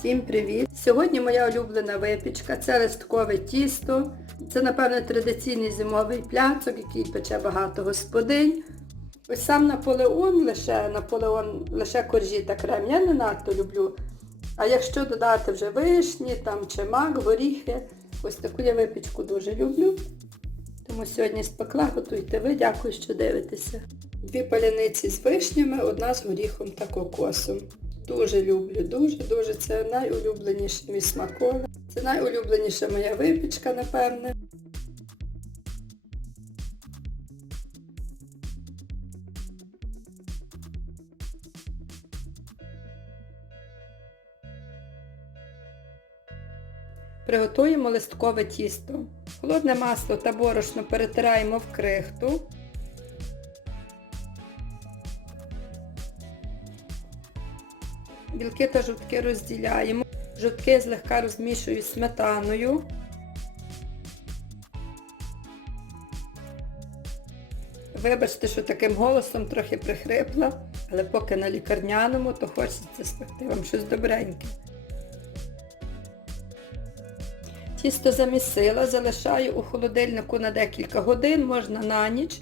Всім привіт! Сьогодні моя улюблена випічка це листкове тісто. Це, напевно, традиційний зимовий пляцок, який пече багато господинь. Ось сам Наполеон, лише Наполеон, лише коржі та крем, я не надто люблю. А якщо додати вже вишні там, чи мак, горіхи, ось таку я випічку дуже люблю. Тому сьогодні спекла, готуйте ви, дякую, що дивитеся. Дві паляниці з вишнями, одна з горіхом та кокосом. Дуже люблю, дуже-дуже. Це найулюбленіший мій смаколик. Це найулюбленіша моя випічка, напевне. Приготуємо листкове тісто. Холодне масло та борошно перетираємо в крихту. Білки та жовтки розділяємо. Жовтки злегка розмішую сметаною. Вибачте, що таким голосом трохи прихрипла, але поки на лікарняному, то хочеться спекти вам щось добреньке. Тісто замісила, залишаю у холодильнику на декілька годин, можна на ніч.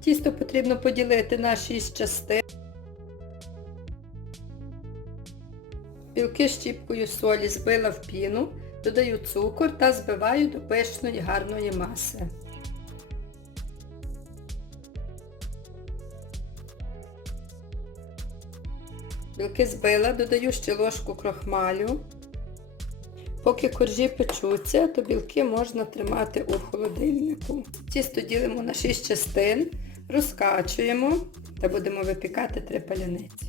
Тісто потрібно поділити на 6 частин. Білки щіпкою солі збила в піну, додаю цукор та збиваю до пишної гарної маси. Білки збила, додаю ще ложку крохмалю. Поки коржі печуться, то білки можна тримати у холодильнику. Тісто ділимо на 6 частин, розкачуємо та будемо випікати три паляниці.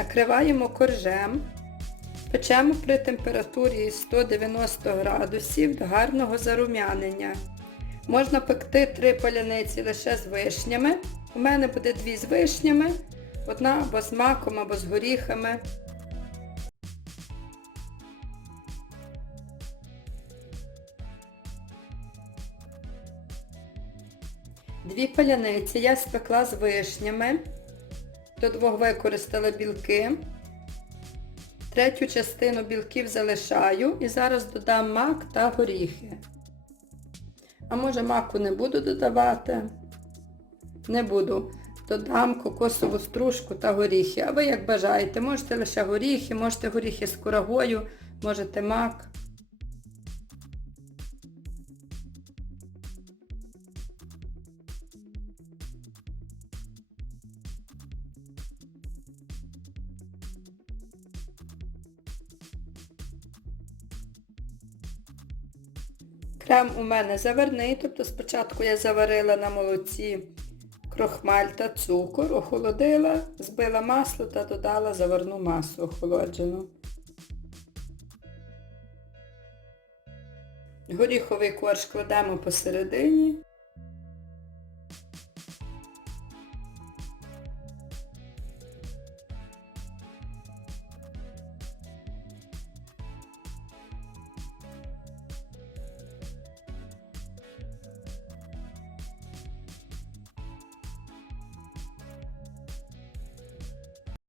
Накриваємо коржем. Печемо при температурі 190 градусів до гарного зарум'янення. Можна пекти три паляниці лише з вишнями. У мене буде дві з вишнями, одна або з маком, або з горіхами. Дві паляниці я спекла з вишнями. До двох використала білки. Третю частину білків залишаю і зараз додам мак та горіхи. А може маку не буду додавати? Не буду. Додам кокосову стружку та горіхи. А ви як бажаєте, можете лише горіхи, можете горіхи з курагою, можете мак. Крем у мене заварний, тобто спочатку я заварила на молоці крохмаль та цукор, охолодила, збила масло та додала заварну масу охолоджену. Горіховий корж кладемо посередині.